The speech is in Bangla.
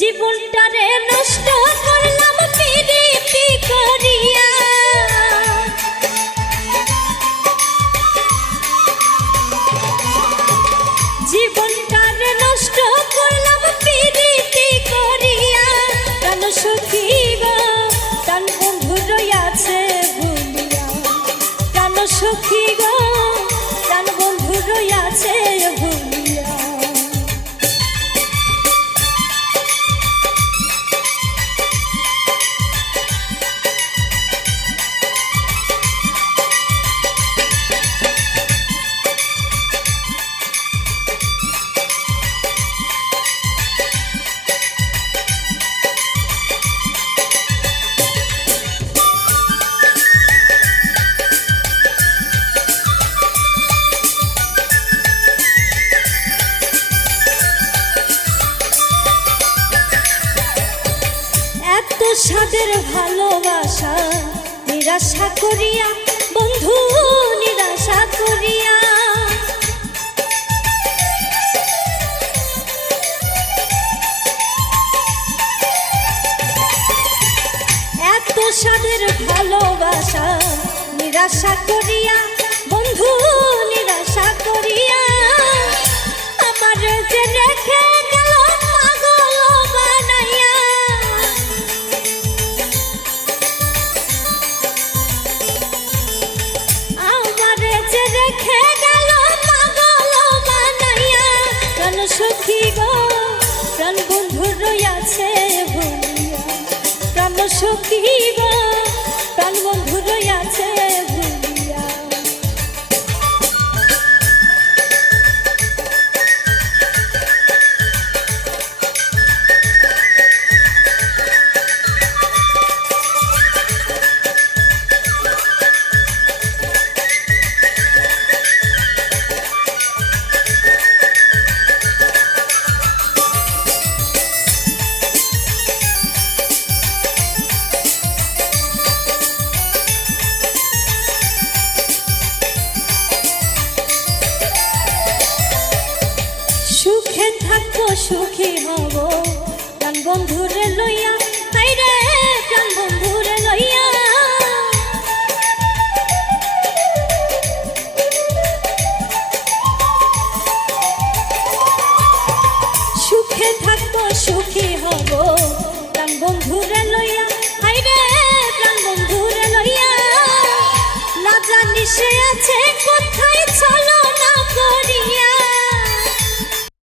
জীবনটারে নষ্ট করলাম পিরিতি করিয়া, জীবনটারে নষ্ট করলাম পিরিতি করিয়া। প্রাণ সখী গো প্রাণ বন্ধু রইয়াছে ভুলিয়া, প্রাণ সখী গো প্রাণ বন্ধু রইয়াছে ভুলিয়া। সাদের ভালোবাসা নিরাশা করিয়া বন্ধু নিরাশা করিয়া, এত সাদের ভালোবাসা নিরাশা করিয়া বন্ধু নিরাশা করিয়া, আমার যে রেখে গেল পাগল বানাইয়া। সখী গো প্রাণ বন্ধু রইয়াছে ভুলিয়া, প্রাণ সখী গো প্রাণ বন্ধু রইয়াছে ভুলিয়া। সুখে থাকবো সুখী হব প্রাণ বন্ধুরে লইয়া, তাই রে প্রাণ বন্ধুরে লইয়া। সুখে থাকবো সুখী হব প্রাণ বন্ধুরে লইয়া, তাই রে প্রাণ বন্ধুরে লইয়া। না জানি সে আছে কোথায়